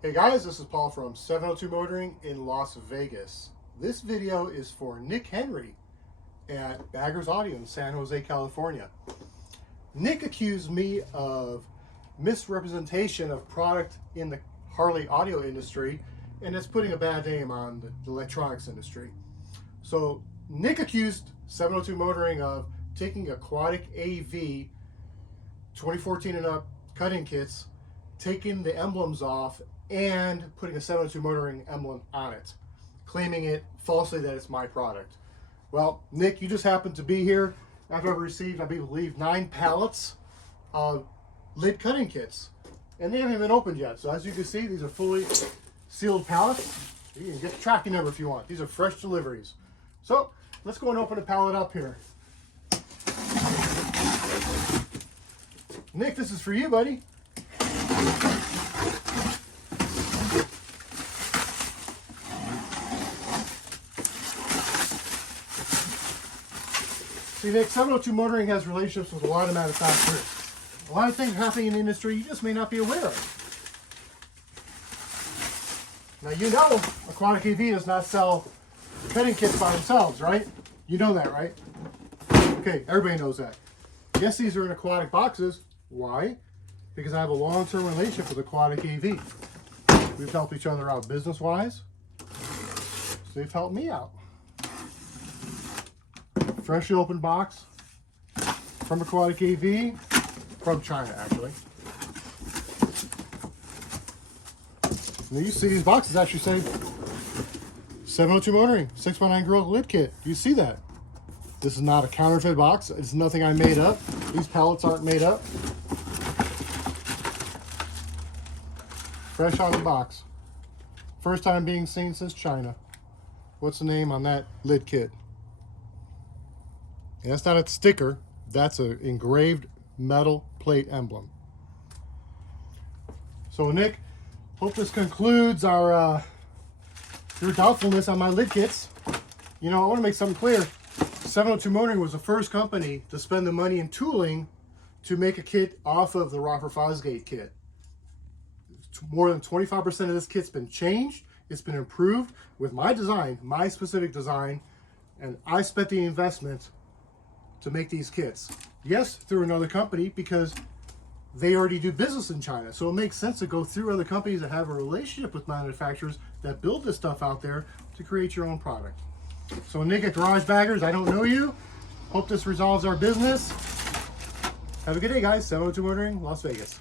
Hey guys, this is Paul from 702 Motoring in Las Vegas. This video is for Nick Henry at Baggers Audio in San Jose, California. Nick accused me of misrepresentation of product in the Harley audio industry, and it's putting a bad name on the electronics industry. So Nick accused 702 Motoring of taking AQUATIC AV 2014 and up cutting kits, taking the emblems off, and putting a 702 Motoring emblem on it, claiming it falsely that it's my product. Well, Nick, you just happened to be here after I've received, I believe, 9 pallets of lid cutting kits, and they haven't been opened yet. So as you can see, these are fully sealed pallets. You can get the tracking number if you want. These are fresh deliveries. So let's go and open the pallet up here. Nick, this is for you, buddy. See, Nick, 702 Motoring has relationships with a lot of manufacturers. A lot of things happening in the industry you just may not be aware of. Now, you know AQUATIC AV does not sell cutting kits by themselves, right? You know that, right? Okay, everybody knows that. Yes, these are in aquatic boxes. Why? Because I have a long-term relationship with AQUATIC AV. We've helped each other out business-wise, so they've helped me out. Freshly opened box from AQUATIC AV, from China actually. Now you see these boxes actually say 702 Motoring 6x9 Gorilla Lid Kit. You see that? This is not a counterfeit box. It's nothing I made up. These pallets aren't made up. Fresh out of the box. First time being seen since China. What's the name on that lid kit? And that's not a sticker, that's an engraved metal plate emblem. So Nick, hope this concludes our your doubtfulness on my lid kits. You know, I want to make something clear. 702 Motoring was the first company to spend the money in tooling to make a kit off of the Roper Fosgate kit. More than 25% of this kit's been changed, it's been improved with my design, my specific design, and I spent the investment to make these kits. Yes, through another company because they already do business in China. So it makes sense to go through other companies that have a relationship with manufacturers that build this stuff out there to create your own product. So Nick at Garage Baggers, I don't know you. Hope this resolves our business. Have a good day, guys. 702 Motoring, Las Vegas.